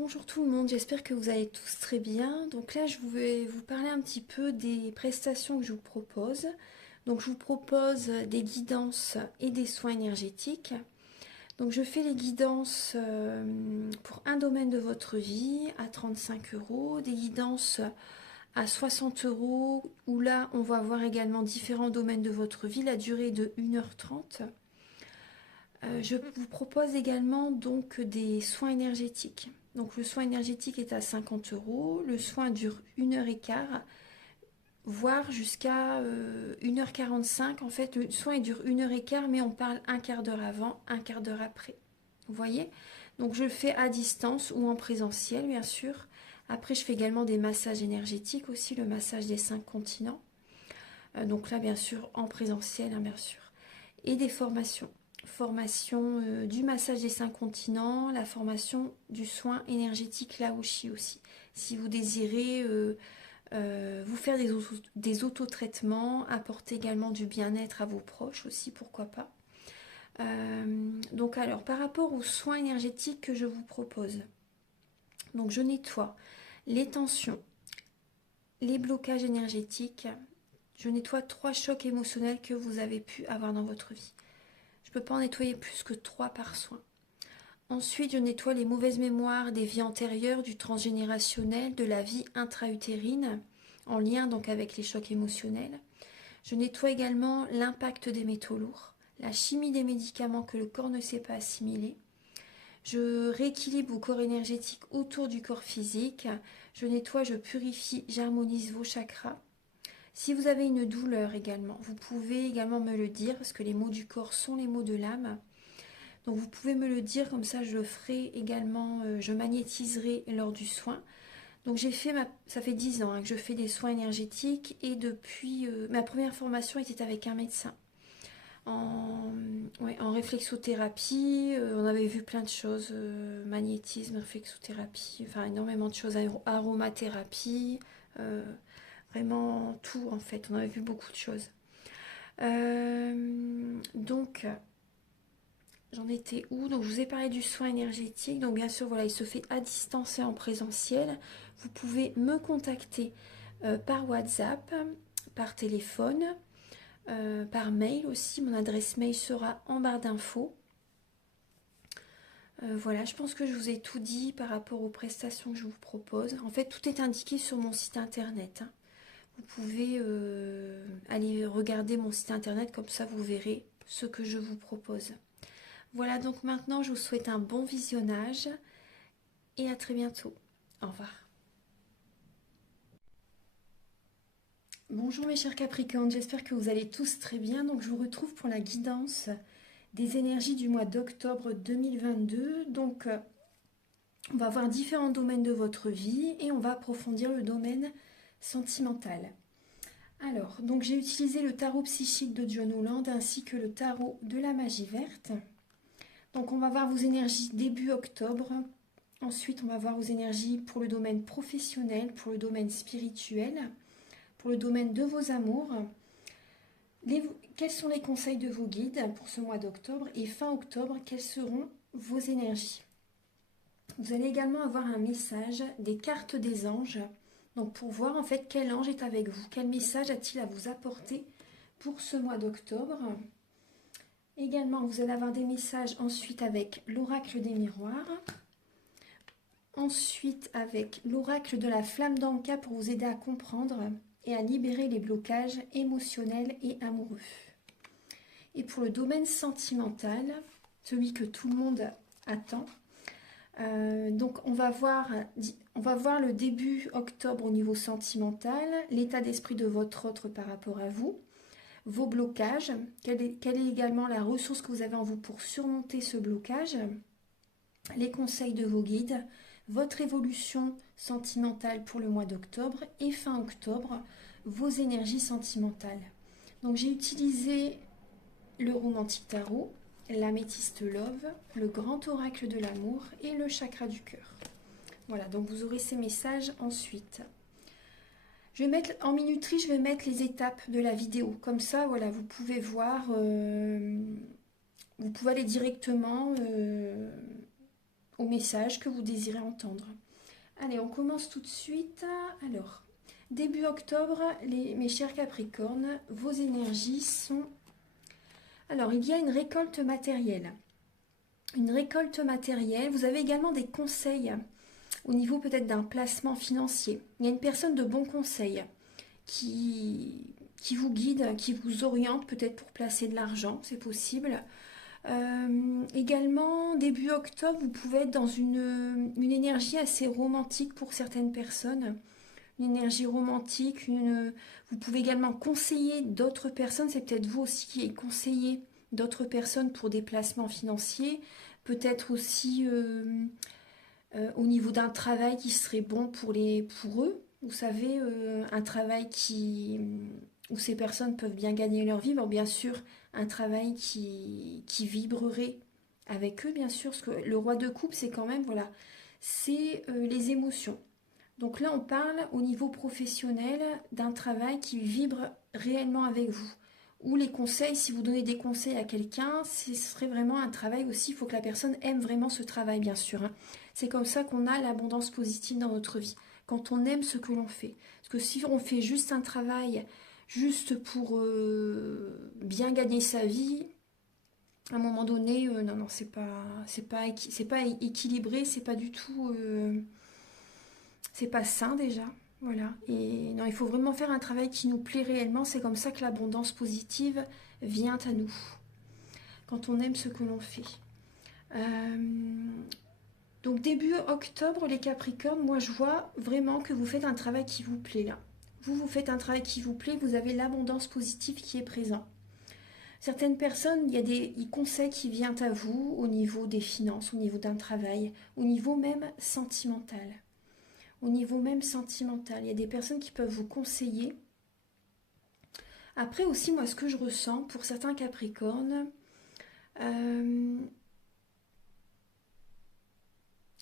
Bonjour tout le monde, j'espère que vous allez tous très bien. Donc là, je vais vous parler un petit peu des prestations que je vous propose. Donc je vous propose des guidances et des soins énergétiques. Donc je fais les guidances pour un domaine de votre vie à 35 euros, des guidances à 60 euros où là on va voir également différents domaines de votre vie, la durée est de 1h30. Je vous propose également donc des soins énergétiques. Donc le soin énergétique est à 50 euros, le soin dure 1h15, voire jusqu'à 1h45. En fait, le soin il dure 1h15, mais on parle un quart d'heure avant, un quart d'heure après. Vous voyez? Donc je le fais à distance ou en présentiel, bien sûr. Après, je fais également des massages énergétiques aussi, le massage des 5 continents. Donc là, bien sûr, en présentiel, hein, bien sûr. Et des formations. Formation du massage des 5 continents, la formation du soin énergétique Laoshi aussi. Si vous désirez vous faire des autotraitements, apporter également du bien-être à vos proches aussi, pourquoi pas. Donc alors, par rapport aux soins énergétiques que je vous propose, donc je nettoie les tensions, les blocages énergétiques, je nettoie 3 chocs émotionnels que vous avez pu avoir dans votre vie. Je ne peux pas en nettoyer plus que 3 par soin. Ensuite, je nettoie les mauvaises mémoires des vies antérieures, du transgénérationnel, de la vie intra-utérine, en lien donc avec les chocs émotionnels. Je nettoie également l'impact des métaux lourds, la chimie des médicaments que le corps ne sait pas assimiler. Je rééquilibre vos corps énergétiques autour du corps physique. Je nettoie, je purifie, j'harmonise vos chakras. Si vous avez une douleur également, vous pouvez également me le dire, parce que les mots du corps sont les mots de l'âme. Donc vous pouvez me le dire, comme ça je le ferai également, je magnétiserai lors du soin. Donc ça fait 10 ans que je fais des soins énergétiques et depuis, ma première formation était avec un médecin. En réflexothérapie, on avait vu plein de choses, magnétisme, réflexothérapie, enfin énormément de choses, aromathérapie, vraiment tout en fait, on avait vu beaucoup de choses. Donc, j'en étais où? Donc, je vous ai parlé du soin énergétique. Donc, bien sûr, voilà, il se fait à distance et en présentiel. Vous pouvez me contacter par WhatsApp, par téléphone, par mail aussi. Mon adresse mail sera en barre d'infos. Voilà, je pense que je vous ai tout dit par rapport aux prestations que je vous propose. En fait, tout est indiqué sur mon site internet, hein. Vous pouvez aller regarder mon site internet, comme ça vous verrez ce que je vous propose. Voilà, donc maintenant je vous souhaite un bon visionnage et à très bientôt. Au revoir. Bonjour mes chers Capricornes, j'espère que vous allez tous très bien. Donc je vous retrouve pour la guidance des énergies du mois d'octobre 2022. Donc on va voir différents domaines de votre vie et on va approfondir le domaine sentimental. Alors, donc j'ai utilisé le tarot psychique de John Holland ainsi que le tarot de la magie verte. Donc on va voir vos énergies début octobre. Ensuite, on va voir vos énergies pour le domaine professionnel, pour le domaine spirituel, pour le domaine de vos amours. Quels sont les conseils de vos guides pour ce mois d'octobre? Et fin octobre, quelles seront vos énergies? Vous allez également avoir un message des cartes des anges. Donc pour voir en fait quel ange est avec vous, quel message a-t-il à vous apporter pour ce mois d'octobre. Également, vous allez avoir des messages ensuite avec l'oracle des miroirs. Ensuite, avec l'oracle de la flamme d'Anka pour vous aider à comprendre et à libérer les blocages émotionnels et amoureux. Et pour le domaine sentimental, celui que tout le monde attend, donc on va voir le début octobre au niveau sentimental, l'état d'esprit de votre autre par rapport à vous, vos blocages, quelle est également la ressource que vous avez en vous pour surmonter ce blocage, les conseils de vos guides, votre évolution sentimentale pour le mois d'octobre et fin octobre, vos énergies sentimentales. Donc j'ai utilisé le romantique tarot, l'améthyste love, le grand oracle de l'amour et le chakra du cœur. Voilà, donc vous aurez ces messages ensuite. Je vais mettre en minuterie, je vais mettre les étapes de la vidéo. Comme ça, voilà, vous pouvez voir, vous pouvez aller directement au message que vous désirez entendre. Allez, on commence tout de suite. Alors, début octobre, mes chers Capricornes, vos énergies sont... Alors, il y a une récolte matérielle. Une récolte matérielle. Vous avez également des conseils au niveau peut-être d'un placement financier. Il y a une personne de bon conseil qui vous guide, qui vous oriente peut-être pour placer de l'argent, c'est possible. Également, début octobre, vous pouvez être dans une énergie assez romantique pour certaines personnes. Une énergie romantique, vous pouvez également conseiller d'autres personnes, c'est peut-être vous aussi qui conseillez d'autres personnes pour des placements financiers, peut-être aussi au niveau d'un travail qui serait bon pour eux. Vous savez, un travail où ces personnes peuvent bien gagner leur vie, bon, bien sûr, un travail qui vibrerait avec eux, bien sûr, parce que le roi de coupe, c'est quand même, voilà, c'est les émotions. Donc là, on parle au niveau professionnel d'un travail qui vibre réellement avec vous. Ou les conseils, si vous donnez des conseils à quelqu'un, ce serait vraiment un travail aussi, il faut que la personne aime vraiment ce travail, bien sûr. Hein. C'est comme ça qu'on a l'abondance positive dans notre vie, quand on aime ce que l'on fait. Parce que si on fait juste un travail, juste pour bien gagner sa vie, à un moment donné, non, c'est pas équilibré, c'est pas du tout... c'est pas sain déjà, voilà. Et non, il faut vraiment faire un travail qui nous plaît réellement. C'est comme ça que l'abondance positive vient à nous, quand on aime ce que l'on fait. Donc début octobre, les Capricornes, moi je vois vraiment que vous faites un travail qui vous plaît là. Vous faites un travail qui vous plaît, vous avez l'abondance positive qui est présente. Certaines personnes, il y a des conseils qui viennent à vous au niveau des finances, au niveau d'un travail, au niveau même sentimental. Au niveau même sentimental, il y a des personnes qui peuvent vous conseiller. Après aussi, moi, ce que je ressens pour certains Capricornes,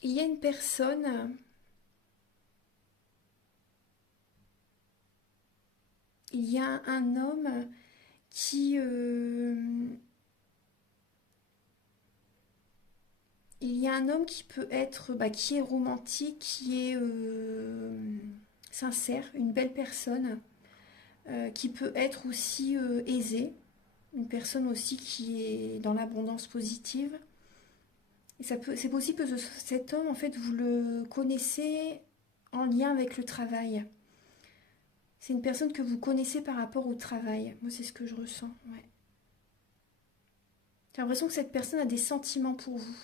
il y a une personne, il y a un homme qui... il y a un homme qui peut être, qui est romantique, qui est sincère, une belle personne, qui peut être aussi aisée, une personne aussi qui est dans l'abondance positive. Et c'est possible que cet homme, en fait, vous le connaissez en lien avec le travail. C'est une personne que vous connaissez par rapport au travail. Moi, c'est ce que je ressens. Ouais. J'ai l'impression que cette personne a des sentiments pour vous,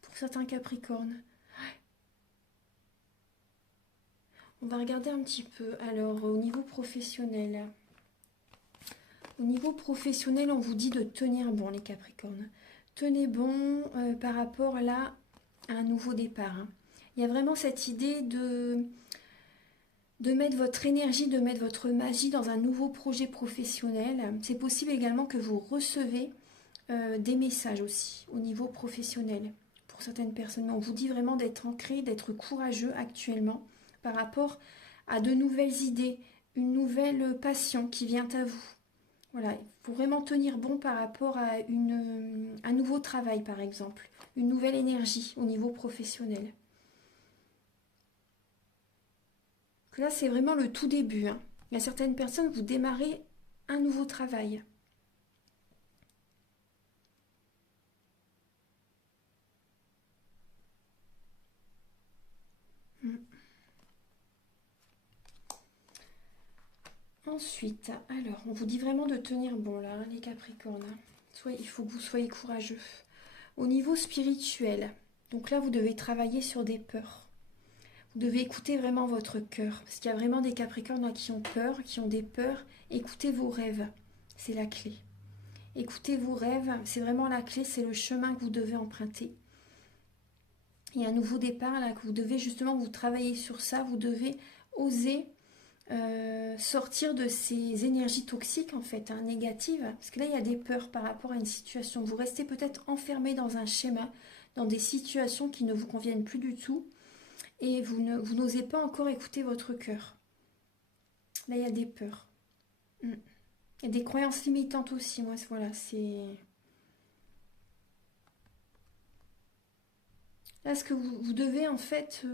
pour certains Capricornes. Ouais. On va regarder un petit peu. Alors, au niveau professionnel. Au niveau professionnel, on vous dit de tenir bon, les Capricornes. Tenez bon par rapport là à un nouveau départ. Hein. Il y a vraiment cette idée de mettre votre énergie, de mettre votre magie dans un nouveau projet professionnel. C'est possible également que vous recevez des messages aussi au niveau professionnel pour certaines personnes. Mais on vous dit vraiment d'être ancré, d'être courageux actuellement par rapport à de nouvelles idées, une nouvelle passion qui vient à vous. Voilà, il faut vraiment tenir bon par rapport à un nouveau travail, par exemple, une nouvelle énergie au niveau professionnel. Là, c'est vraiment le tout début. Hein. Il y a certaines personnes, vous démarrez un nouveau travail. Ensuite, alors, on vous dit vraiment de tenir bon là, hein, les Capricornes. Hein. Il faut que vous soyez courageux. Au niveau spirituel, donc là, vous devez travailler sur des peurs. Vous devez écouter vraiment votre cœur. Parce qu'il y a vraiment des Capricornes là, qui ont peur, qui ont des peurs. Écoutez vos rêves. C'est la clé. Écoutez vos rêves. C'est vraiment la clé. C'est le chemin que vous devez emprunter. Il y a un nouveau départ là que vous devez justement vous travailler sur ça. Vous devez oser sortir de ces énergies toxiques en fait, hein, négatives. Parce que là, il y a des peurs par rapport à une situation. Vous restez peut-être enfermé dans un schéma, dans des situations qui ne vous conviennent plus du tout. Et vous n'osez pas encore écouter votre cœur. Là, il y a des peurs. Il y a des croyances limitantes aussi. Moi, voilà, c'est... Là, ce que vous devez en fait,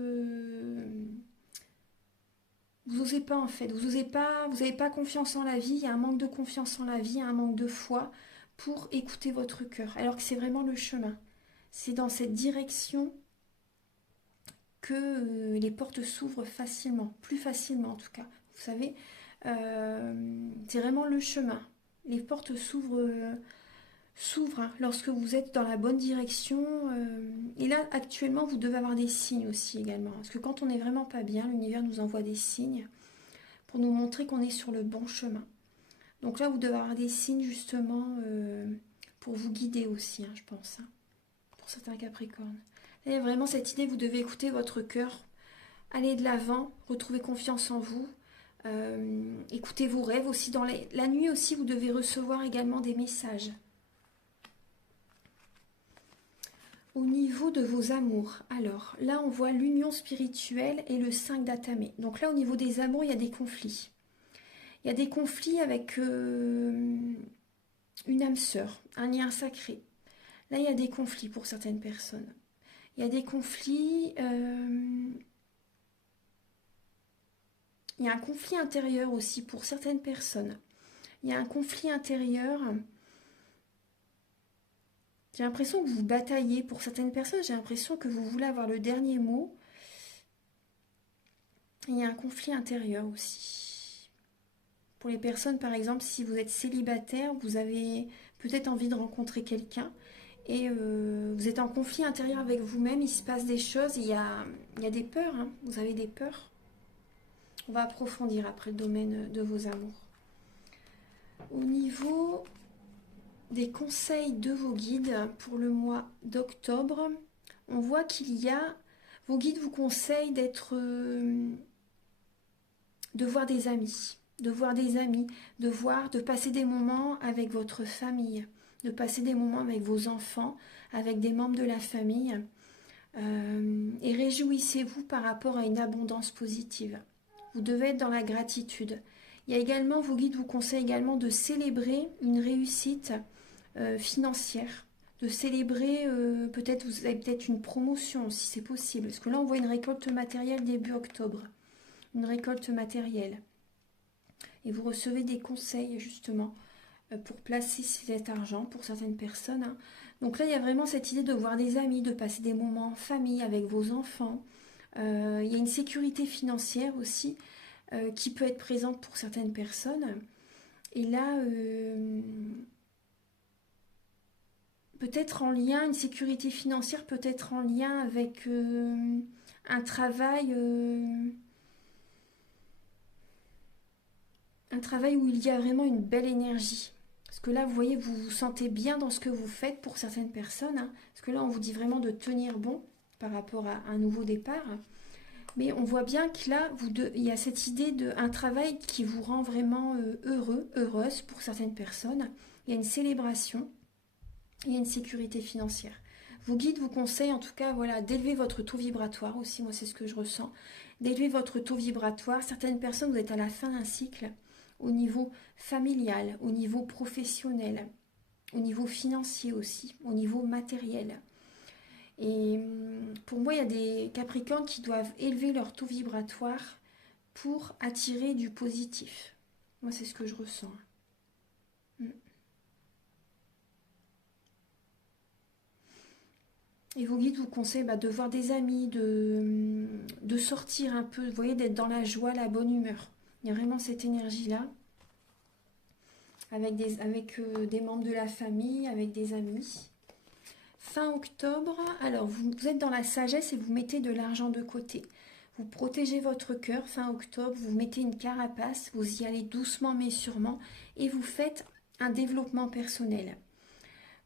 vous osez pas en fait, vous osez pas, vous n'avez pas confiance en la vie, il y a un manque de confiance en la vie, un manque de foi pour écouter votre cœur, alors que c'est vraiment le chemin. C'est dans cette direction que les portes s'ouvrent facilement, plus facilement en tout cas. Vous savez, c'est vraiment le chemin. Les portes s'ouvrent hein, lorsque vous êtes dans la bonne direction. Et là, actuellement, vous devez avoir des signes aussi également. Parce que quand on n'est vraiment pas bien, l'univers nous envoie des signes pour nous montrer qu'on est sur le bon chemin. Donc là, vous devez avoir des signes justement pour vous guider aussi, hein, je pense, hein, pour certains Capricornes. Là, il y a vraiment cette idée, vous devez écouter votre cœur, aller de l'avant, retrouver confiance en vous, écoutez vos rêves aussi. Dans la nuit aussi, vous devez recevoir également des messages. Au niveau de vos amours, alors là on voit l'union spirituelle et le 5 d'Atamé. Donc là au niveau des amours, il y a des conflits. Il y a des conflits avec une âme sœur, un lien sacré. Là il y a des conflits pour certaines personnes. Il y a des conflits... il y a un conflit intérieur aussi pour certaines personnes. Il y a un conflit intérieur... J'ai l'impression que vous bataillez pour certaines personnes, j'ai l'impression que vous voulez avoir le dernier mot. Il y a un conflit intérieur aussi. Pour les personnes, par exemple, si vous êtes célibataire, vous avez peut-être envie de rencontrer quelqu'un et vous êtes en conflit intérieur avec vous-même, il se passe des choses, il y a des peurs, hein, vous avez des peurs. On va approfondir après le domaine de vos amours. Au niveau des conseils de vos guides pour le mois d'octobre, on voit qu'il y a... Vos guides vous conseillent de voir des amis, de passer des moments avec votre famille, de passer des moments avec vos enfants, avec des membres de la famille. Et réjouissez-vous par rapport à une abondance positive. Vous devez être dans la gratitude. Il y a également, vos guides vous conseillent également de célébrer une réussite financière, de célébrer, peut-être vous avez peut-être une promotion si c'est possible, parce que là on voit une récolte matérielle début octobre, une récolte matérielle, et vous recevez des conseils justement pour placer cet argent pour certaines personnes, hein. Donc là il y a vraiment cette idée de voir des amis, de passer des moments en famille avec vos enfants. Il y a une sécurité financière aussi qui peut être présente pour certaines personnes, et là peut-être en lien, une sécurité financière peut être en lien avec un travail où il y a vraiment une belle énergie. Parce que là, vous voyez, vous vous sentez bien dans ce que vous faites pour certaines personnes, hein, parce que là, on vous dit vraiment de tenir bon par rapport à un nouveau départ. Mais on voit bien que là, il y a cette idée d'un travail qui vous rend vraiment heureux, heureuse pour certaines personnes. Il y a une célébration. Il y a une sécurité financière. Vos guides vous conseillent en tout cas voilà, d'élever votre taux vibratoire aussi, moi c'est ce que je ressens, d'élever votre taux vibratoire. Certaines personnes, vous êtes à la fin d'un cycle au niveau familial, au niveau professionnel, au niveau financier aussi, au niveau matériel. Et pour moi, il y a des Capricornes qui doivent élever leur taux vibratoire pour attirer du positif. Moi c'est ce que je ressens. Et vos guides vous conseillent de voir des amis, de sortir un peu, vous voyez, d'être dans la joie, la bonne humeur. Il y a vraiment cette énergie-là, avec des membres de la famille, avec des amis. Fin octobre, alors vous êtes dans la sagesse et vous mettez de l'argent de côté. Vous protégez votre cœur, fin octobre, vous mettez une carapace, vous y allez doucement mais sûrement, et vous faites un développement personnel.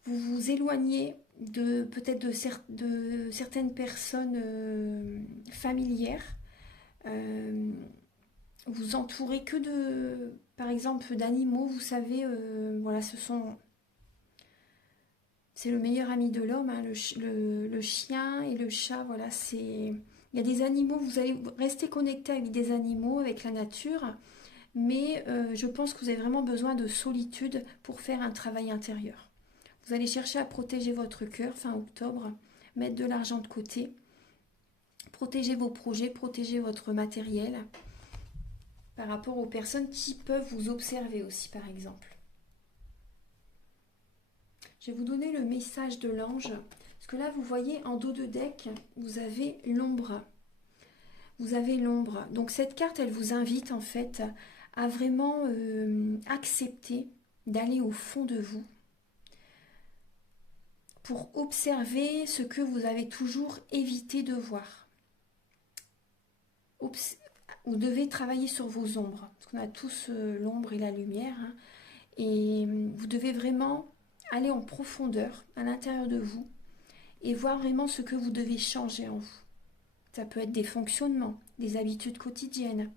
Vous vous éloignez peut-être de certaines personnes familières. Vous entourez que par exemple, d'animaux. Vous savez, voilà, c'est le meilleur ami de l'homme, hein, le chien et le chat. Voilà, il y a des animaux. Vous allez rester connecté avec des animaux, avec la nature. Mais je pense que vous avez vraiment besoin de solitude pour faire un travail intérieur. Vous allez chercher à protéger votre cœur fin octobre. mettre de l'argent de côté, protéger vos projets, protéger votre matériel par rapport aux personnes qui peuvent vous observer aussi, par exemple. Je vais vous donner le message de l'ange, parce que là, vous voyez, en dos de deck, vous avez l'ombre. Vous avez l'ombre. Donc cette carte, elle vous invite en fait à vraiment accepter d'aller au fond de vous pour observer ce que vous avez toujours évité de voir. Vous devez travailler sur vos ombres, parce qu'on a tous l'ombre et la lumière, hein, et vous devez vraiment aller en profondeur à l'intérieur de vous et voir vraiment ce que vous devez changer en vous. Ça peut être des fonctionnements, des habitudes quotidiennes,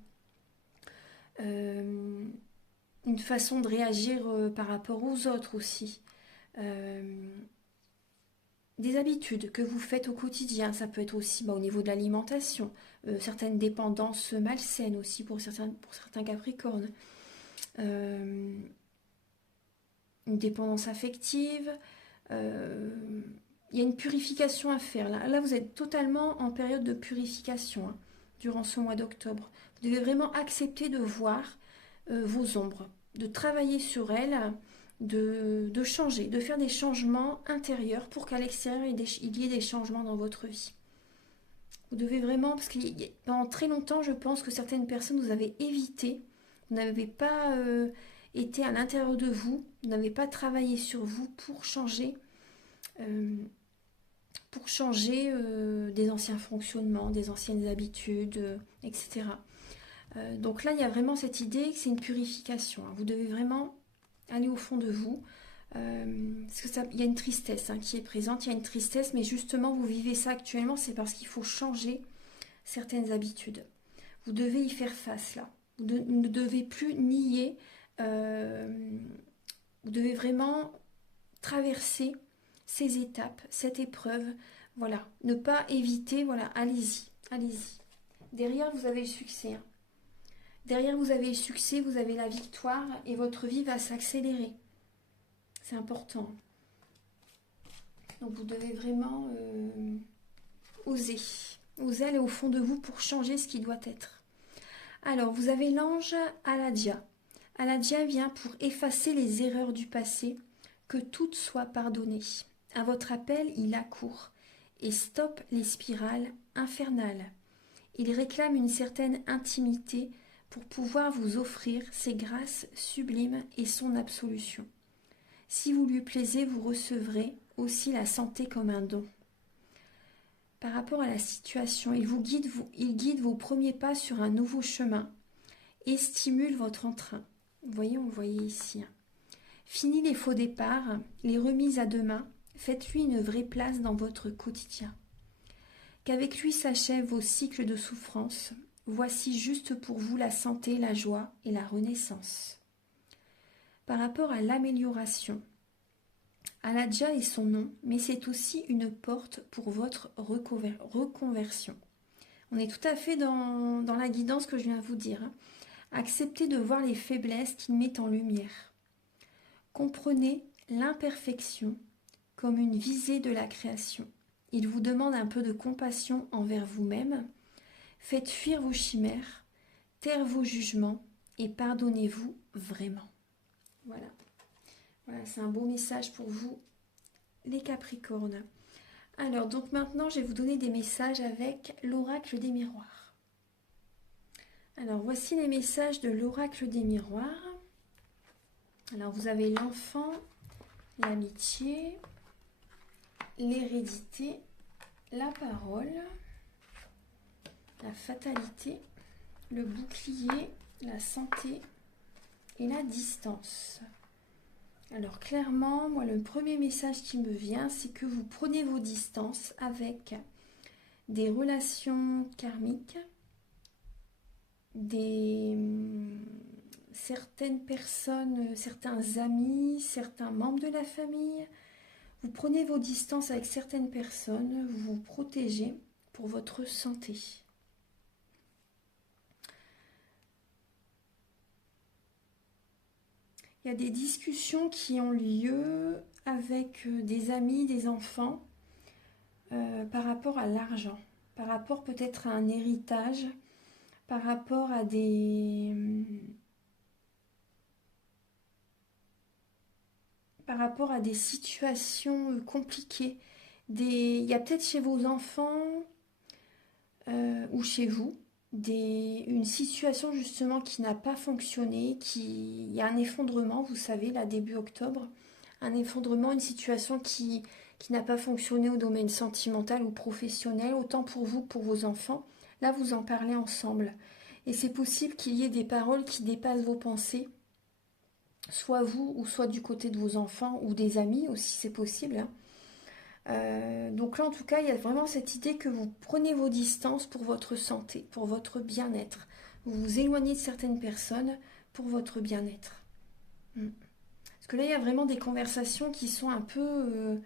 une façon de réagir par rapport aux autres aussi. Des habitudes que vous faites au quotidien, ça peut être aussi au niveau de l'alimentation, certaines dépendances malsaines aussi pour certains capricornes, une dépendance affective, il y a une purification à faire. Là, vous êtes totalement en période de purification hein, durant ce mois d'octobre. Vous devez vraiment accepter de voir vos ombres, de travailler sur elles, de changer, de faire des changements intérieurs pour qu'à l'extérieur, il y ait des changements dans votre vie. Vous devez vraiment, parce que pendant très longtemps, je pense que certaines personnes vous avez évité, vous n'avez pas été à l'intérieur de vous, vous n'avez pas travaillé sur vous pour changer des anciens fonctionnements, des anciennes habitudes, etc. Donc là, il y a vraiment cette idée que c'est une purification. Hein. Vous devez vraiment aller au fond de vous. Parce que il y a une tristesse hein, qui est présente, il y a une tristesse, mais justement, vous vivez ça actuellement, c'est parce qu'il faut changer certaines habitudes. Vous devez y faire face là. Vous ne devez plus nier. Vous devez vraiment traverser ces étapes, cette épreuve, voilà, ne pas éviter, voilà, allez-y, allez-y. Derrière, vous avez le succès. Hein. Derrière, vous avez le succès, vous avez la victoire et votre vie va s'accélérer. C'est important. Donc, vous devez vraiment oser aller au fond de vous pour changer ce qui doit être. Alors, vous avez l'ange Aladia. Aladia vient pour effacer les erreurs du passé, que toutes soient pardonnées. À votre appel, il accourt et stoppe les spirales infernales. Il réclame une certaine intimité pour pouvoir vous offrir ses grâces sublimes et son absolution. Si vous lui plaisez, vous recevrez aussi la santé comme un don. Par rapport à la situation, il guide vos premiers pas sur un nouveau chemin et stimule votre entrain. Vous voyez ici. Fini les faux départs, les remises à demain, faites-lui une vraie place dans votre quotidien. Qu'avec lui s'achèvent vos cycles de souffrance, voici juste pour vous la santé, la joie et la renaissance. Par rapport à l'amélioration, Aladja est son nom, mais c'est aussi une porte pour votre reconversion. On est tout à fait dans la guidance que je viens de vous dire. Hein. Acceptez de voir les faiblesses qu'il met en lumière. Comprenez l'imperfection comme une visée de la création. Il vous demande un peu de compassion envers vous-même. Faites fuir vos chimères, taire vos jugements et pardonnez-vous vraiment. Voilà. Voilà, c'est un beau message pour vous, les Capricornes. Alors, donc maintenant, je vais vous donner des messages avec l'oracle des miroirs. Alors, voici les messages de l'oracle des miroirs. Alors, vous avez l'enfant, l'amitié, l'hérédité, la parole, la fatalité, le bouclier, la santé et la distance. Alors clairement, moi le premier message qui me vient, c'est que vous prenez vos distances avec des relations karmiques, certaines personnes, certains amis, certains membres de la famille. Vous prenez vos distances avec certaines personnes, vous vous protégez pour votre santé. Il y a des discussions qui ont lieu avec des amis, des enfants. par rapport à l'argent, par rapport peut-être à un héritage, par rapport à des situations compliquées. Il y a peut-être chez vos enfants ou chez vous une situation justement qui n'a pas fonctionné, il y a un effondrement, vous savez, là début octobre, un effondrement, une situation qui n'a pas fonctionné au domaine sentimental ou professionnel, autant pour vous que pour vos enfants. Là, vous en parlez ensemble. Et c'est possible qu'il y ait des paroles qui dépassent vos pensées, soit vous ou soit du côté de vos enfants ou des amis aussi, c'est possible, hein. Donc là, en tout cas, il y a vraiment cette idée que vous prenez vos distances pour votre santé, pour votre bien-être. Vous vous éloignez de certaines personnes pour votre bien-être. Parce que là, il y a vraiment des conversations qui sont un peu...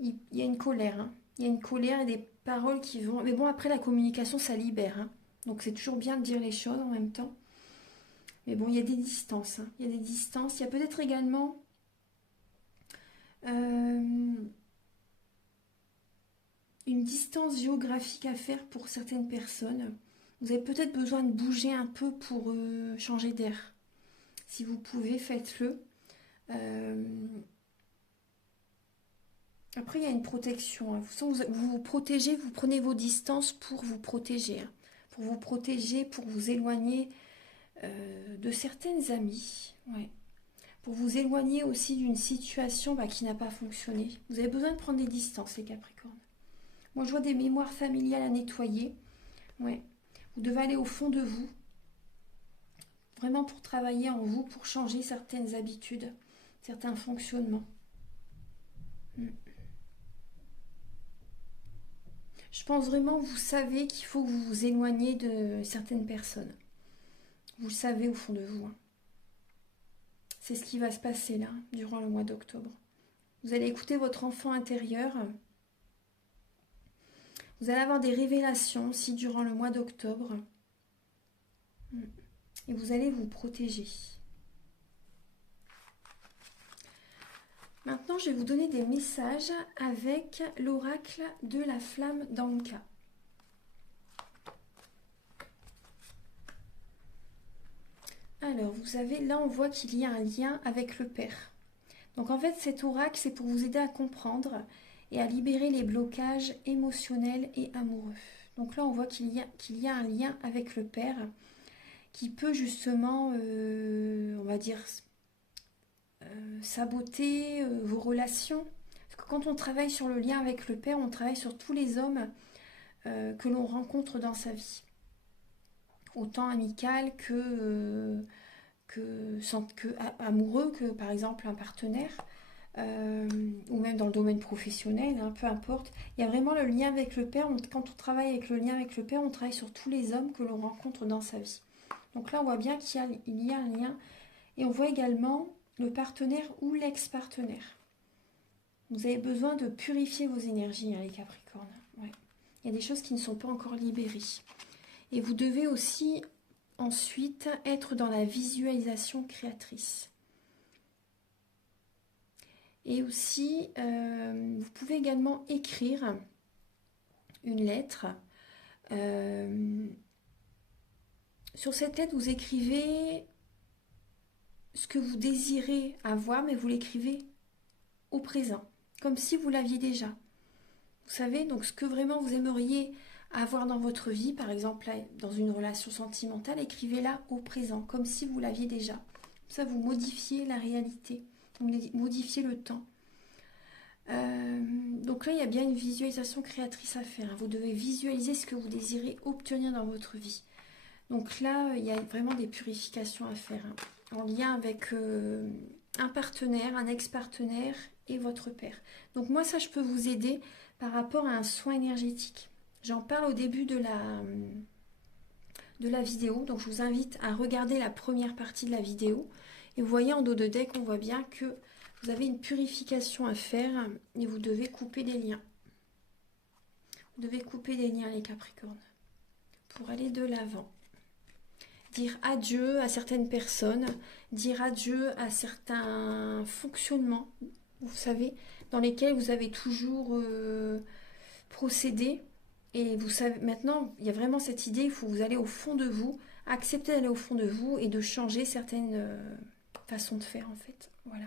il y a une colère, hein. Il y a une colère et des paroles qui vont... Mais bon, après, la communication, ça libère, hein. Donc c'est toujours bien de dire les choses en même temps. Mais bon, il y a des distances, hein. Il y a des distances. Il y a peut-être également... une distance géographique à faire pour certaines personnes. Vous avez peut-être besoin de bouger un peu pour changer d'air. Si vous pouvez, faites-le. Après, il y a une protection, hein. Vous vous protégez, vous prenez vos distances pour vous protéger, hein. Pour vous protéger, pour vous éloigner de certaines amies. Ouais. Pour vous éloigner aussi d'une situation qui n'a pas fonctionné. Vous avez besoin de prendre des distances, les Capricornes. Moi, je vois des mémoires familiales à nettoyer. Ouais. Vous devez aller au fond de vous, vraiment pour travailler en vous, pour changer certaines habitudes, certains fonctionnements. Je pense vraiment que vous savez qu'il faut que vous vous éloigniez de certaines personnes. Vous le savez au fond de vous, hein. C'est ce qui va se passer là, durant le mois d'octobre. Vous allez écouter votre enfant intérieur. Vous allez avoir des révélations aussi durant le mois d'octobre. Et vous allez vous protéger. Maintenant, je vais vous donner des messages avec l'oracle de la flamme d'Anka. Alors, vous savez, là, on voit qu'il y a un lien avec le père. Donc, en fait, cet oracle, c'est pour vous aider à comprendre et à libérer les blocages émotionnels et amoureux. Donc là, on voit qu'il y a un lien avec le père qui peut justement, on va dire, saboter vos relations. Parce que quand on travaille sur le lien avec le père, on travaille sur tous les hommes que l'on rencontre dans sa vie. Autant amical que amoureux, que par exemple un partenaire, ou même dans le domaine professionnel, hein, peu importe. Il y a vraiment le lien avec le père. Quand on travaille avec le lien avec le père, on travaille sur tous les hommes que l'on rencontre dans sa vie. Donc là, on voit bien qu'il y a un lien. Et on voit également le partenaire ou l'ex-partenaire. Vous avez besoin de purifier vos énergies, hein, les Capricornes. Ouais. Il y a des choses qui ne sont pas encore libérées. Et vous devez aussi ensuite être dans la visualisation créatrice. Et aussi, vous pouvez également écrire une lettre. Sur cette lettre, vous écrivez ce que vous désirez avoir, mais vous l'écrivez au présent, comme si vous l'aviez déjà. Vous savez, donc ce que vraiment vous aimeriez avoir dans votre vie, par exemple dans une relation sentimentale, écrivez-la au présent, comme si vous l'aviez déjà. Comme ça, vous modifiez la réalité, vous modifiez le temps. Donc là, il y a bien une visualisation créatrice à faire. Vous devez visualiser ce que vous désirez obtenir dans votre vie. Donc là, il y a vraiment des purifications à faire, hein, en lien avec un partenaire, un ex-partenaire et votre père. Donc moi, ça, je peux vous aider par rapport à un soin énergétique. J'en parle au début de la vidéo. Donc je vous invite à regarder la première partie de la vidéo. Et vous voyez en dos de deck, on voit bien que vous avez une purification à faire et vous devez couper des liens. Vous devez couper des liens, les Capricornes, pour aller de l'avant. Dire adieu à certaines personnes, dire adieu à certains fonctionnements vous savez, dans lesquels vous avez toujours procédé. Et vous savez, maintenant, il y a vraiment cette idée, il faut vous aller au fond de vous, accepter d'aller au fond de vous et de changer certaines façons de faire, en fait. Voilà.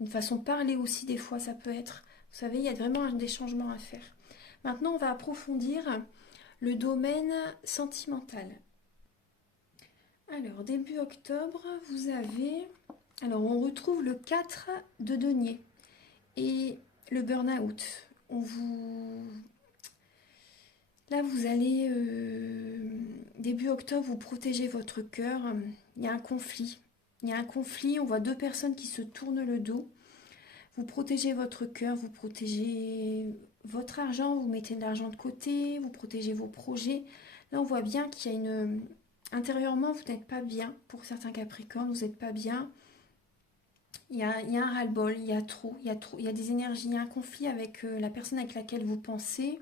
Une façon de parler aussi, des fois, ça peut être. Vous savez, il y a vraiment des changements à faire. Maintenant, on va approfondir le domaine sentimental. Alors, début octobre, vous avez... Alors, on retrouve le 4 de denier et le burn-out. Là, vous allez... Début octobre, vous protégez votre cœur. Il y a un conflit. Il y a un conflit, on voit deux personnes qui se tournent le dos. Vous protégez votre cœur, vous protégez votre argent, vous mettez de l'argent de côté, vous protégez vos projets. Là, on voit bien qu'il y a une... Intérieurement, vous n'êtes pas bien. Pour certains Capricornes, vous n'êtes pas bien. Il y a un ras-le-bol, il y a trop, il y a des énergies, il y a un conflit avec la personne avec laquelle vous pensez,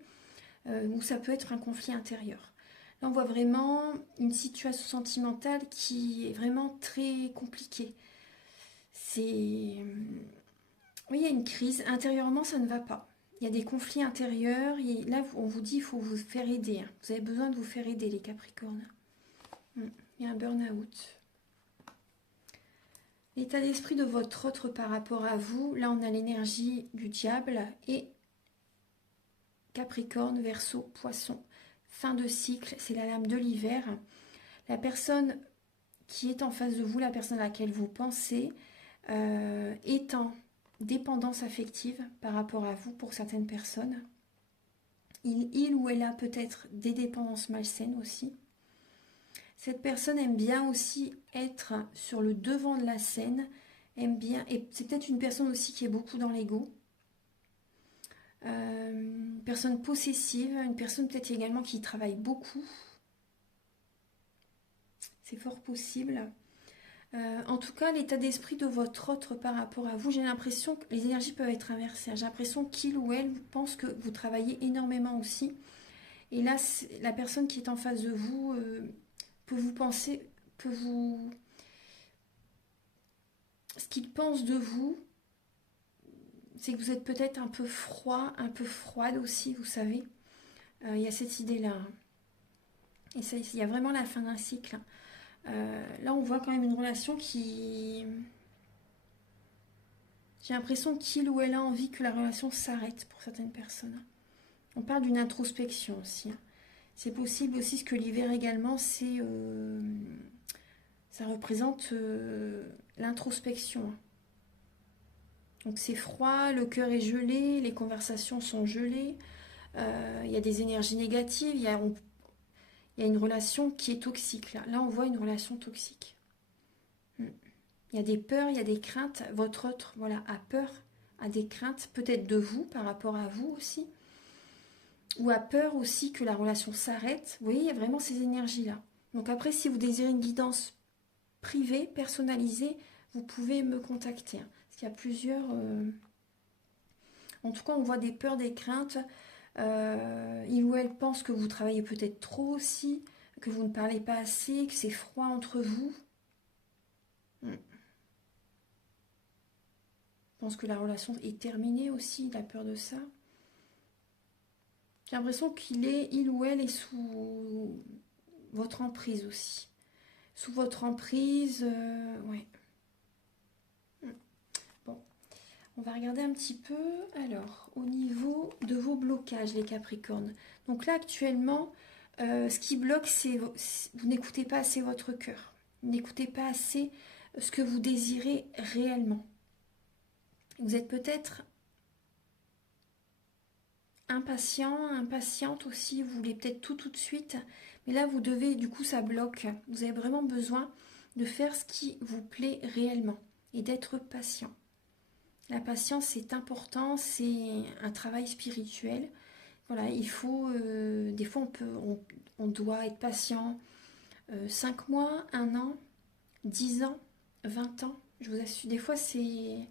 ou ça peut être un conflit intérieur. Là, on voit vraiment une situation sentimentale qui est vraiment très compliquée. Oui, il y a une crise. Intérieurement, ça ne va pas. Il y a des conflits intérieurs. Là, on vous dit qu'il faut vous faire aider. Vous avez besoin de vous faire aider, les Capricornes. Il y a un burn-out. L'état d'esprit de votre autre par rapport à vous. Là, on a l'énergie du diable et Capricorne, Verseau, Poisson. Fin de cycle, c'est la lame de l'hiver. La personne qui est en face de vous, la personne à laquelle vous pensez, est en dépendance affective par rapport à vous pour certaines personnes. Il ou elle a peut-être des dépendances malsaines aussi. Cette personne aime bien aussi être sur le devant de la scène, aime bien, et c'est peut-être une personne aussi qui est beaucoup dans l'ego. Une personne possessive, une personne peut-être également qui travaille beaucoup. C'est fort possible. En tout cas, l'état d'esprit de votre autre par rapport à vous, j'ai l'impression que les énergies peuvent être inversées. J'ai l'impression qu'il ou elle pense que vous travaillez énormément aussi. Et là, la personne qui est en face de vous peut vous penser, ce qu'il pense de vous, c'est que vous êtes peut-être un peu froid, un peu froide aussi, vous savez. Il y a cette idée-là. Et ça, il y a vraiment la fin d'un cycle. Là, on voit quand même une relation qui... J'ai l'impression qu'il ou elle a envie que la relation s'arrête pour certaines personnes. On parle d'une introspection aussi. C'est possible aussi, ce que l'hiver également, c'est... ça représente l'introspection. Donc c'est froid, le cœur est gelé, les conversations sont gelées, il y a des énergies négatives, il y a une relation qui est toxique. Là, on voit une relation toxique. Il y a des peurs, il y a des craintes. Votre autre, voilà, a peur, a des craintes, peut-être de vous, par rapport à vous aussi. Ou a peur aussi que la relation s'arrête. Vous voyez, il y a vraiment ces énergies-là. Donc après, si vous désirez une guidance privée, personnalisée, vous pouvez me contacter. Parce qu'il y a plusieurs... En tout cas, on voit des peurs, des craintes. Il ou elle pense que vous travaillez peut-être trop aussi, que vous ne parlez pas assez, que c'est froid entre vous. Je pense que la relation est terminée aussi, il a peur de ça. J'ai l'impression il ou elle est sous votre emprise aussi. Sous votre emprise, ouais. Bon, on va regarder un petit peu. Alors, au niveau de vos blocages, les Capricornes. Donc là, actuellement, ce qui bloque, c'est vous n'écoutez pas assez votre cœur. Vous n'écoutez pas assez ce que vous désirez réellement. Vous êtes peut-être impatient, impatiente aussi, vous voulez peut-être tout de suite, mais là vous devez, du coup ça bloque. Vous avez vraiment besoin de faire ce qui vous plaît réellement et d'être patient. La patience c'est important, c'est un travail spirituel. Voilà, il faut, des fois on doit être patient 5 mois, 1 an, 10 ans, 20 ans. Je vous assure, des fois je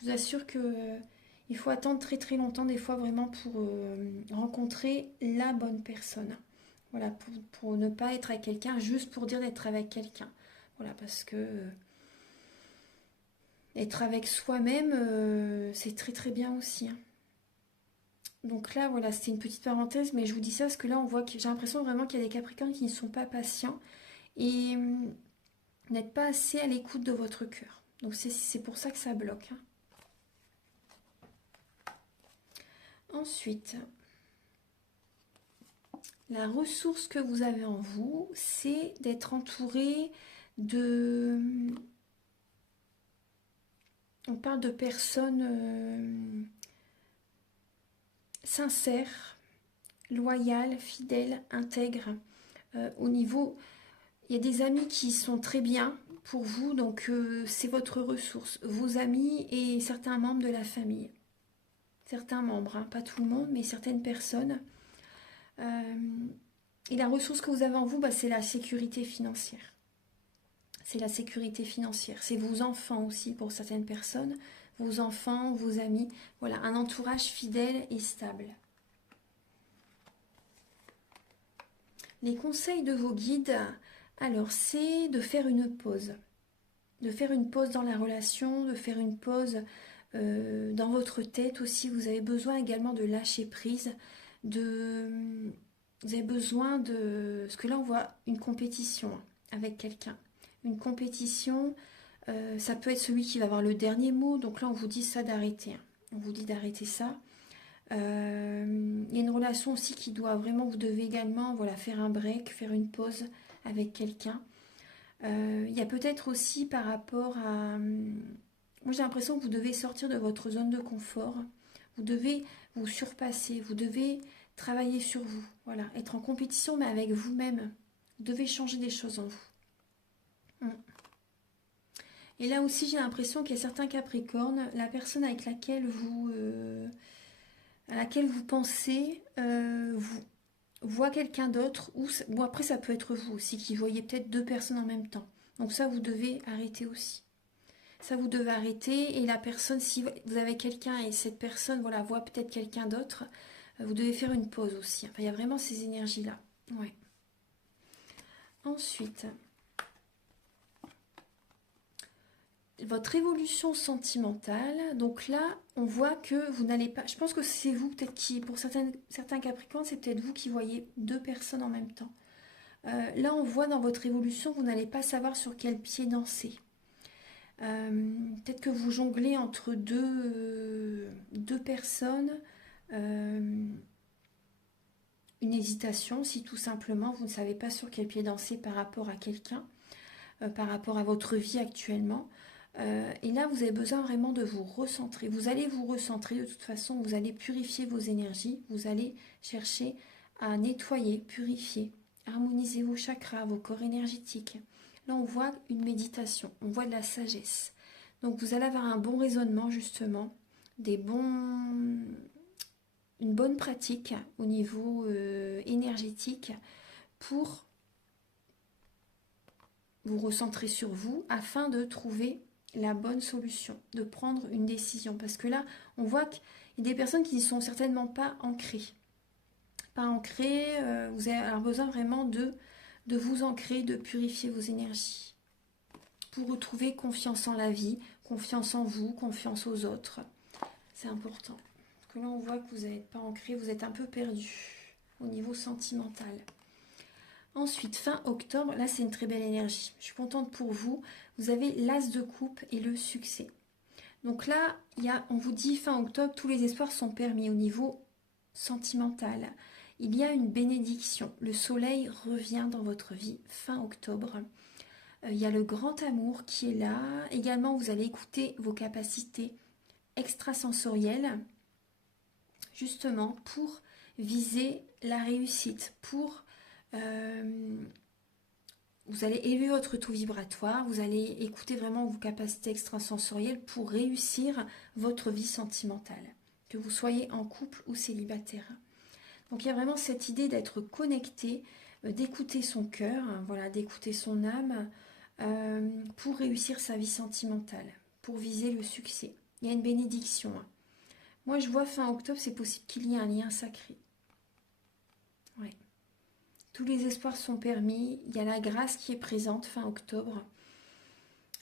vous assure que il faut attendre très très longtemps des fois vraiment pour rencontrer la bonne personne. Voilà, pour ne pas être avec quelqu'un juste pour dire d'être avec quelqu'un. Voilà, parce que être avec soi-même, c'est très très bien aussi, hein. Donc là, voilà, c'était une petite parenthèse, mais je vous dis ça parce que là, on voit que j'ai l'impression vraiment qu'il y a des Capricornes qui ne sont pas patients et n'êtes pas assez à l'écoute de votre cœur. Donc c'est pour ça que ça bloque, hein. Ensuite, la ressource que vous avez en vous, c'est d'être entouré de... On parle de personnes sincères, loyales, fidèles, intègres. Au niveau... Il y a des amis qui sont très bien pour vous, donc c'est votre ressource. Vos amis et certains membres de la famille. Certains membres, hein, pas tout le monde, mais certaines personnes. Et la ressource que vous avez en vous, bah, c'est la sécurité financière. C'est la sécurité financière. C'est vos enfants aussi pour certaines personnes. Vos enfants, vos amis. Voilà, un entourage fidèle et stable. Les conseils de vos guides, alors c'est de faire une pause. De faire une pause dans la relation, de faire une pause dans votre tête aussi. Vous avez besoin également de lâcher prise, vous avez besoin de... Parce que là, on voit une compétition avec quelqu'un. Une compétition, ça peut être celui qui va avoir le dernier mot. Donc là, on vous dit ça d'arrêter, hein. On vous dit d'arrêter ça. Il y a une relation aussi qui doit vraiment... Vous devez également voilà, faire un break, faire une pause avec quelqu'un. Il y a peut-être aussi par rapport à... Moi, j'ai l'impression que vous devez sortir de votre zone de confort. Vous devez vous surpasser. Vous devez travailler sur vous. Voilà, être en compétition, mais avec vous-même. Vous devez changer des choses en vous. Et là aussi, j'ai l'impression qu'il y a certains Capricornes, la personne avec laquelle vous pensez, vous voit quelqu'un d'autre, ou après ça peut être vous aussi, qui voyez peut-être deux personnes en même temps. Donc ça, vous devez arrêter aussi. Ça, vous devez arrêter. Et la personne, si vous avez quelqu'un et cette personne voilà, voit peut-être quelqu'un d'autre, vous devez faire une pause aussi. Enfin, il y a vraiment ces énergies-là. Ouais. Ensuite, votre évolution sentimentale. Donc là, on voit que vous n'allez pas... Je pense que c'est vous peut-être qui, pour certains Capricornes, c'est peut-être vous qui voyez deux personnes en même temps. Là, on voit dans votre évolution, vous n'allez pas savoir sur quel pied danser. Peut-être que vous jonglez entre deux personnes. Une hésitation, si tout simplement vous ne savez pas sur quel pied danser par rapport à quelqu'un, par rapport à votre vie actuellement. Et là, vous avez besoin vraiment de vous recentrer. Vous allez vous recentrer de toute façon, vous allez purifier vos énergies, vous allez chercher à nettoyer, purifier, harmoniser vos chakras, vos corps énergétiques. Là, on voit une méditation, on voit de la sagesse. Donc, vous allez avoir un bon raisonnement, justement, une bonne pratique au niveau énergétique pour vous recentrer sur vous afin de trouver la bonne solution, de prendre une décision. Parce que là, on voit qu'il y a des personnes qui ne sont certainement pas ancrées. Pas ancrées, vous avez alors besoin vraiment de vous ancrer, de purifier vos énergies. Pour retrouver confiance en la vie, confiance en vous, confiance aux autres. C'est important. Parce que là, on voit que vous n'êtes pas ancré, vous êtes un peu perdu au niveau sentimental. Ensuite, fin octobre, là c'est une très belle énergie. Je suis contente pour vous. Vous avez l'as de coupe et le succès. Donc là, on vous dit fin octobre, tous les espoirs sont permis au niveau sentimental. Il y a une bénédiction. Le soleil revient dans votre vie fin octobre. Il y a le grand amour qui est là. Également, vous allez écouter vos capacités extrasensorielles, justement pour viser la réussite, vous allez élever votre taux vibratoire, vous allez écouter vraiment vos capacités extrasensorielles pour réussir votre vie sentimentale, que vous soyez en couple ou célibataire. Donc il y a vraiment cette idée d'être connecté, d'écouter son cœur, voilà, d'écouter son âme pour réussir sa vie sentimentale, pour viser le succès. Il y a une bénédiction. Moi je vois fin octobre, c'est possible qu'il y ait un lien sacré. Ouais. Tous les espoirs sont permis. Il y a la grâce qui est présente fin octobre.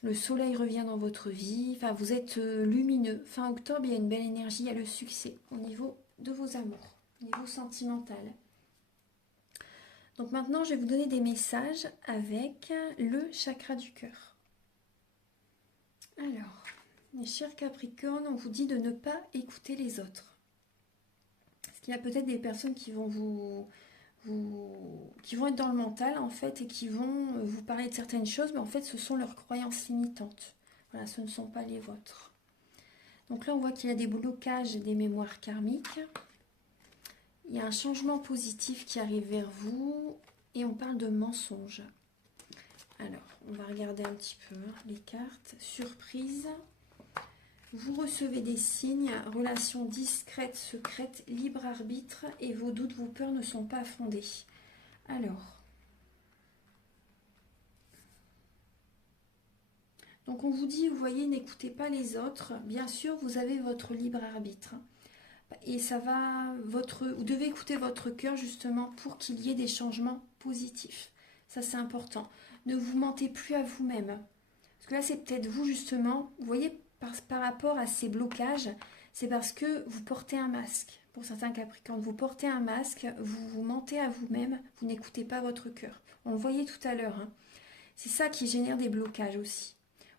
Le soleil revient dans votre vie. Enfin, vous êtes lumineux. Fin octobre, il y a une belle énergie, il y a le succès au niveau de vos amours, au niveau sentimental. Donc maintenant, je vais vous donner des messages avec le chakra du cœur. Alors, mes chers Capricornes, on vous dit de ne pas écouter les autres. Parce qu'il y a peut-être des personnes qui vont qui vont être dans le mental en fait et qui vont vous parler de certaines choses, mais en fait ce sont leurs croyances limitantes. Voilà, ce ne sont pas les vôtres. Donc là on voit qu'il y a des blocages et des mémoires karmiques. Il y a un changement positif qui arrive vers vous et on parle de mensonges. Alors, on va regarder un petit peu les cartes. Surprise. Vous recevez des signes, relations discrètes, secrètes, libre arbitre et vos doutes, vos peurs ne sont pas fondés. Alors, donc on vous dit, vous voyez, n'écoutez pas les autres. Bien sûr, vous avez votre libre arbitre. Et ça va, vous devez écouter votre cœur justement pour qu'il y ait des changements positifs. Ça, c'est important. Ne vous mentez plus à vous-même. Parce que là, c'est peut-être vous justement, vous voyez, par rapport à ces blocages, c'est parce que vous portez un masque. Pour certains Capricornes, vous portez un masque, vous vous mentez à vous-même, vous n'écoutez pas votre cœur. On le voyait tout à l'heure. Hein. C'est ça qui génère des blocages aussi.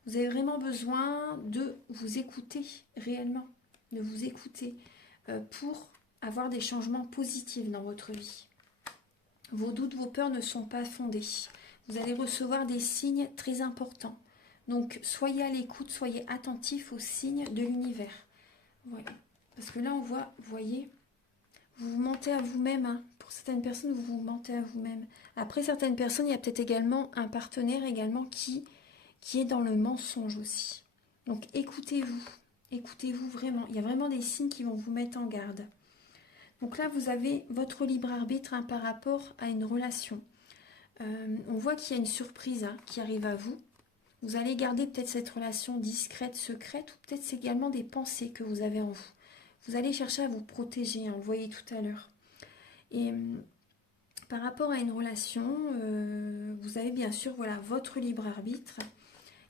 Vous avez vraiment besoin de vous écouter réellement, de vous écouter pour avoir des changements positifs dans votre vie. Vos doutes, vos peurs ne sont pas fondés. Vous allez recevoir des signes très importants. Donc, soyez à l'écoute, soyez attentifs aux signes de l'univers. Voilà. Parce que là, on voit, vous voyez, vous vous mentez à vous-même. Hein. Pour certaines personnes, vous vous mentez à vous-même. Après, certaines personnes, il y a peut-être également un partenaire également qui est dans le mensonge aussi. Donc, écoutez-vous. Écoutez-vous vraiment. Il y a vraiment des signes qui vont vous mettre en garde. Donc là, vous avez votre libre arbitre hein, par rapport à une relation. On voit qu'il y a une surprise hein, qui arrive à vous. Vous allez garder peut-être cette relation discrète, secrète, ou peut-être c'est également des pensées que vous avez en vous. Vous allez chercher à vous protéger, hein, vous voyez tout à l'heure. Et par rapport à une relation, vous avez bien sûr voilà, votre libre arbitre.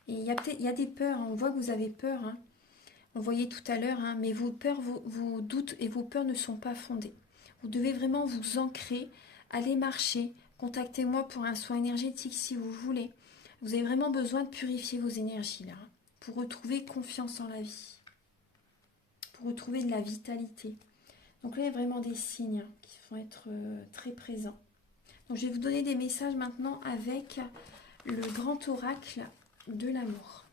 Et il y a des peurs, hein, on voit que vous avez peur. Hein. On voyait tout à l'heure, hein, mais vos peurs, vos doutes et vos peurs ne sont pas fondés. Vous devez vraiment vous ancrer, aller marcher, contactez-moi pour un soin énergétique si vous voulez. Vous avez vraiment besoin de purifier vos énergies là, pour retrouver confiance en la vie, pour retrouver de la vitalité. Donc là, il y a vraiment des signes qui vont être très présents. Donc je vais vous donner des messages maintenant avec le grand oracle de l'amour.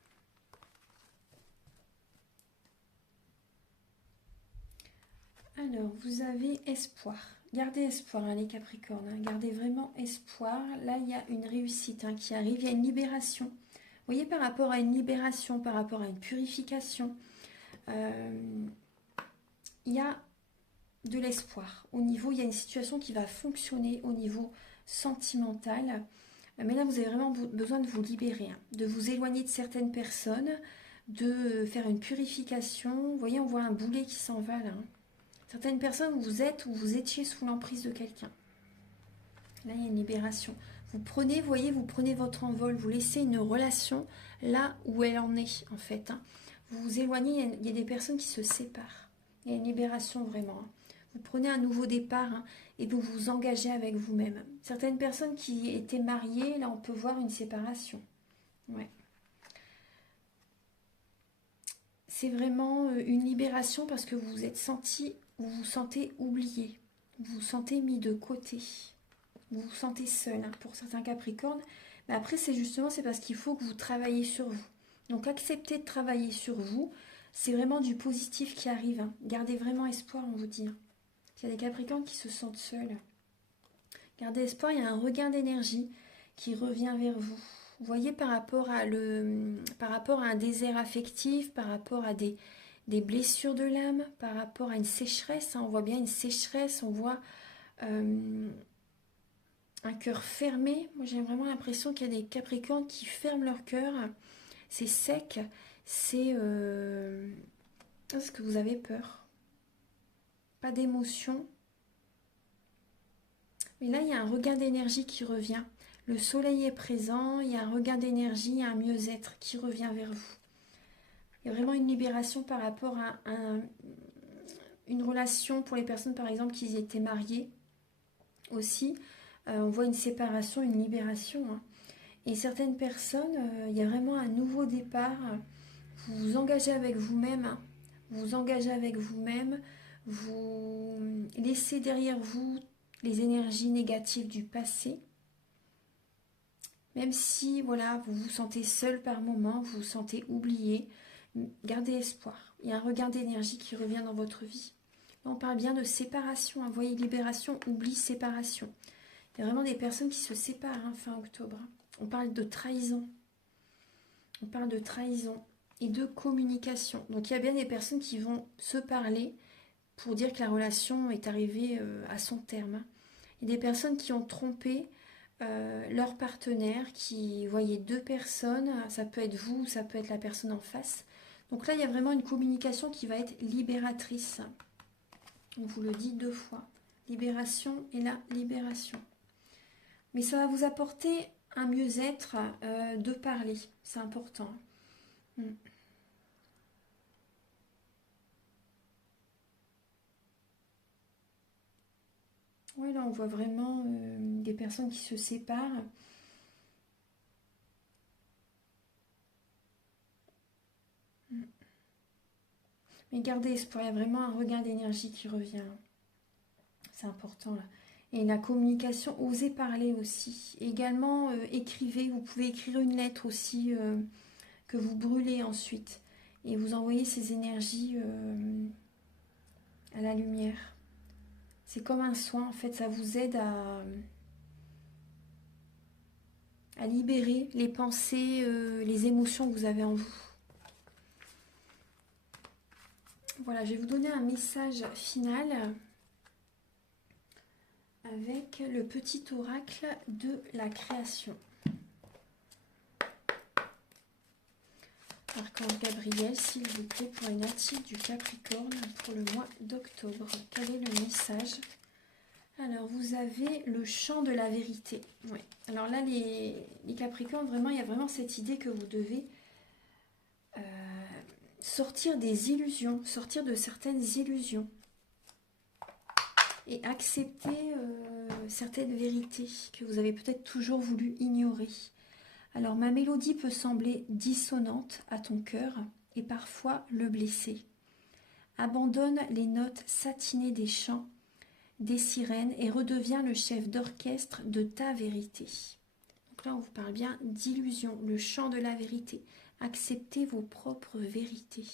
Alors, vous avez espoir. Gardez espoir, hein, les Capricornes. Hein. Gardez vraiment espoir. Là, il y a une réussite hein, qui arrive. Il y a une libération. Vous voyez, par rapport à une libération, par rapport à une purification, il y a de l'espoir. Au niveau, il y a une situation qui va fonctionner au niveau sentimental. Mais là, vous avez vraiment besoin de vous libérer, hein, de vous éloigner de certaines personnes, de faire une purification. Vous voyez, on voit un boulet qui s'envole. Hein. Certaines personnes, vous êtes ou vous étiez sous l'emprise de quelqu'un. Là, il y a une libération. Vous prenez, vous voyez, vous prenez votre envol, vous laissez une relation là où elle en est, en fait. Hein. Vous vous éloignez, il y a des personnes qui se séparent. Il y a une libération, vraiment. Hein. Vous prenez un nouveau départ hein, et vous vous engagez avec vous-même. Certaines personnes qui étaient mariées, là, on peut voir une séparation. Ouais. C'est vraiment une libération parce que vous vous êtes senti, vous vous sentez oublié, vous vous sentez mis de côté, vous vous sentez seul hein, pour certains Capricornes. Mais après, c'est parce qu'il faut que vous travaillez sur vous. Donc, acceptez de travailler sur vous. C'est vraiment du positif qui arrive. Hein. Gardez vraiment espoir, on vous dit. Hein. Il y a des Capricornes qui se sentent seuls. Gardez espoir, il y a un regain d'énergie qui revient vers vous. Vous voyez, par rapport à un désert affectif, par rapport à des blessures de l'âme, par rapport à une sécheresse, hein, on voit bien une sécheresse, on voit un cœur fermé. Moi, j'ai vraiment l'impression qu'il y a des Capricornes qui ferment leur cœur. C'est sec, c'est... Est-ce que vous avez peur? Pas d'émotion. Mais là, il y a un regain d'énergie qui revient. Le soleil est présent, il y a un regain d'énergie, un mieux-être qui revient vers vous. Il y a vraiment une libération par rapport à une relation pour les personnes, par exemple, qui étaient mariées aussi. On voit une séparation, une libération. Hein. Et certaines personnes, il y a vraiment un nouveau départ. Vous vous engagez avec vous-même. Hein. Vous vous engagez avec vous-même. Vous laissez derrière vous les énergies négatives du passé. Même si voilà, vous vous sentez seul par moment, vous vous sentez oublié, gardez espoir. Il y a un regain d'énergie qui revient dans votre vie. Là, on parle bien de séparation. Hein. Vous voyez, libération, oubli, séparation. Il y a vraiment des personnes qui se séparent hein, fin octobre. On parle de trahison. On parle de trahison et de communication. Donc il y a bien des personnes qui vont se parler pour dire que la relation est arrivée à son terme. Il y a des personnes qui ont trompé leur partenaire, qui voyait deux personnes, ça peut être vous, ça peut être la personne en face. Donc là, il y a vraiment une communication qui va être libératrice. On vous le dit 2 fois. Libération et la libération. Mais ça va vous apporter un mieux-être de parler. C'est important. Oui, là, on voit vraiment des personnes qui se séparent. Mais gardez espoir, il y a vraiment un regain d'énergie qui revient. C'est important, là. Et la communication, osez parler aussi. Également, écrivez. Vous pouvez écrire une lettre aussi que vous brûlez ensuite. Et vous envoyez ces énergies à la lumière. C'est comme un soin, en fait. Ça vous aide à libérer les pensées, les émotions que vous avez en vous. Voilà, je vais vous donner un message final avec le petit oracle de la création. Archange Gabriel, s'il vous plaît, pour les natifs du Capricorne pour le mois d'octobre. Quel est le message? Alors, vous avez le chant de la vérité. Ouais. Alors là, les Capricornes, vraiment, il y a vraiment cette idée que vous devez sortir des illusions, sortir de certaines illusions et accepter certaines vérités que vous avez peut-être toujours voulu ignorer. Alors, ma mélodie peut sembler dissonante à ton cœur et parfois le blesser. Abandonne les notes satinées des chants, des sirènes et redeviens le chef d'orchestre de ta vérité. Donc là, on vous parle bien d'illusion, le chant de la vérité. Acceptez vos propres vérités.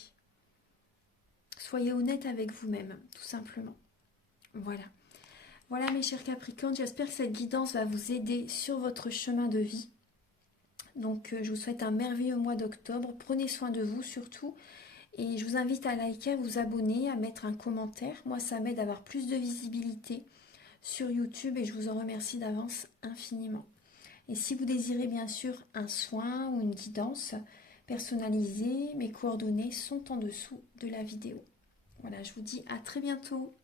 Soyez honnête avec vous-même, tout simplement. Voilà. Voilà mes chers Capricornes, j'espère que cette guidance va vous aider sur votre chemin de vie. Donc je vous souhaite un merveilleux mois d'octobre. Prenez soin de vous surtout. Et je vous invite à liker, à vous abonner, à mettre un commentaire. Moi, ça m'aide à avoir plus de visibilité sur YouTube et je vous en remercie d'avance infiniment. Et si vous désirez bien sûr un soin ou une guidance personnalisée, mes coordonnées sont en dessous de la vidéo. Voilà, je vous dis à très bientôt.